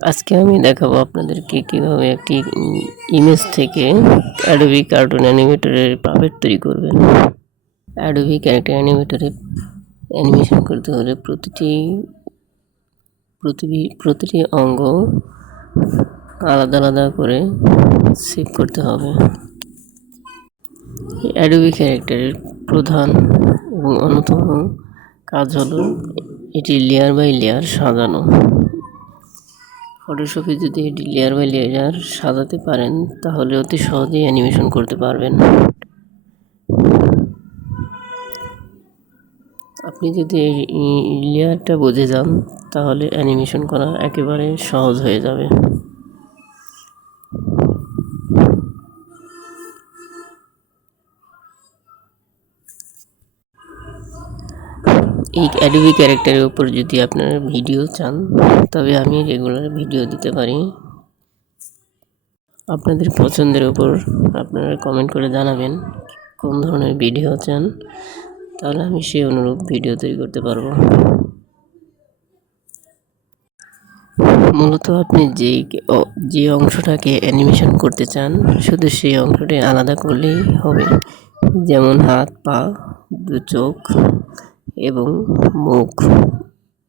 আজকে আমি দেখাবো আপনাদেরকে কিভাবে একটি ইমেজ থেকে অ্যাডোবি কার্টুন অ্যানিমেটরের পাপেট তৈরি করবেন। অ্যাডোবি ক্যারেক্টার অ্যানিমেটরে অ্যানিমেশন করতে হলে প্রতিটি অঙ্গ আলাদা আলাদা করে সেভ করতে হবে। অ্যাডোবি ক্যারেক্টারের প্রধান এবং অন্যতম কাজ হলো এটি লেয়ার বাই লেয়ার সাজানো। ফটোশপে যদি এটি লেয়ার বাই লেয়ার সাজাতে পারেন তাহলে অতি সহজেই অ্যানিমেশন করতে পারবেন। আপনি যদি এই লেয়ারটা বুঝে যান তাহলে অ্যানিমেশন করা একেবারে সহজ হয়ে যাবে। এই অ্যাডোবি ক্যারেক্টারের উপর যদি আপনারা ভিডিও চান তবে আমি রেগুলার ভিডিও দিতে পারি। আপনাদের পছন্দের উপর আপনারা কমেন্ট করে জানাবেন কোন ধরনের ভিডিও চান, তাহলে আমি সেই অনুরূপ ভিডিও তৈরি করতে পারবো। মূলত আপনি যে অংশটাকে অ্যানিমেশন করতে চান শুধু সেই অংশটাই আলাদা করলেই হবে। যেমন হাত, পা, দু চোখ এবং মুখ,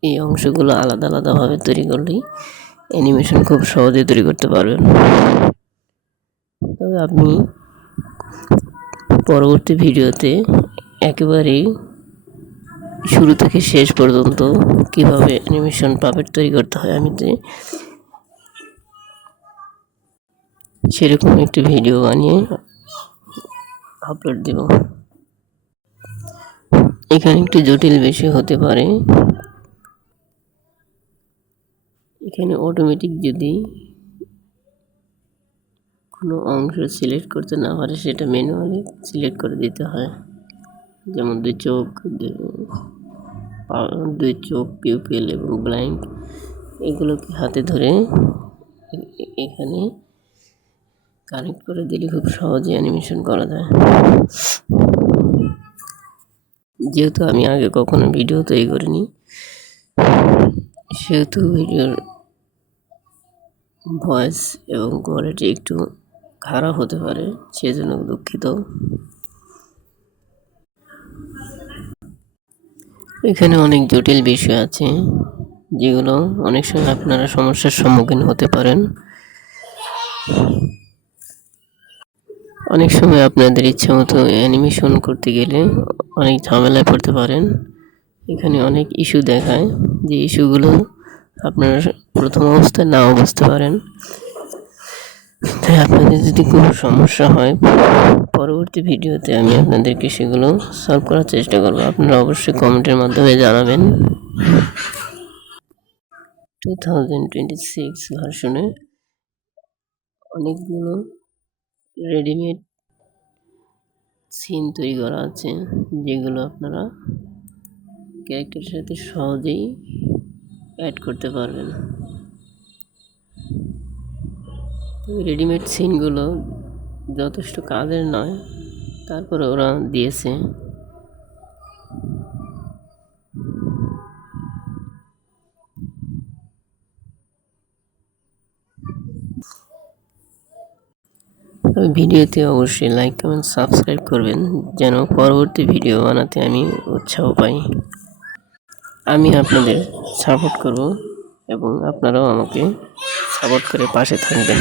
এই অংশগুলো আলাদা আলাদাভাবে তৈরি করলেই অ্যানিমেশন খুব সহজে তৈরি করতে পারবেন। তবে আপনি পরবর্তী ভিডিওতে একেবারেই শুরু থেকে শেষ পর্যন্ত কিভাবে অ্যানিমেশন পাপেট তৈরি করতে হয় আমি সেরকম একটি ভিডিও বানিয়ে আপলোড দেব। এখানে একটু জটিল বিষয় হতে পারে। এখানে অটোমেটিক যদি কোনো অংশ সিলেক্ট করতে না পারে সেটা ম্যানুয়ালি সিলেক্ট করে দিতে হয়। যেমন দুই চোখ, পিউপিল এবং ব্লাইন্ড, এগুলোকে হাতে ধরে এখানে কানেক্ট করে দিলে খুব সহজে অ্যানিমেশন করা যায়। যেহেতু আমি আগে কখনো ভিডিও তৈরি করিনি সেহেতু ভিডিওর ভয়েস এবং কোয়ালিটি একটু খারাপ হতে পারে, সেজন্য দুঃখিত। এখানে অনেক জটিল বিষয় আছে যেগুলো অনেক সময় আপনারা সমস্যার সম্মুখীন হতে পারেন। অনেক সময় আপনাদের ইচ্ছা মতো অ্যানিমেশন করতে গেলে অনেক ঝামেলায় পড়তে পারেন। এখানে অনেক ইস্যু দেখায়, যে ইস্যুগুলো আপনারা প্রথম অবস্থায় নাও বুঝতে পারেন। তাই আপনাদের যদি কোনো সমস্যা হয় পরবর্তী ভিডিওতে আমি আপনাদেরকে সেগুলো সলভ করার চেষ্টা করব। আপনারা অবশ্যই কমেন্টের মাধ্যমে জানাবেন। 2026 ভার্সনে অনেকগুলো রেডিমেড সিন তৈরি করা আছে যেগুলো আপনারা ক্যারেক্টারের সাথে সহজেই অ্যাড করতে পারবেন। রেডিমেড সিনগুলো যথেষ্ট কাজের নয়, তারপরে ওরা দিয়েছে। ভিডিওতে অবশ্যই লাইক, কমেন্ট, সাবস্ক্রাইব করবেন যেন পরবর্তী ভিডিও বানাতে আমি উৎসাহ পাই। আমি আপনাদের সাপোর্ট করব এবং আপনারাও আমাকে সাপোর্ট করে পাশে থাকবেন।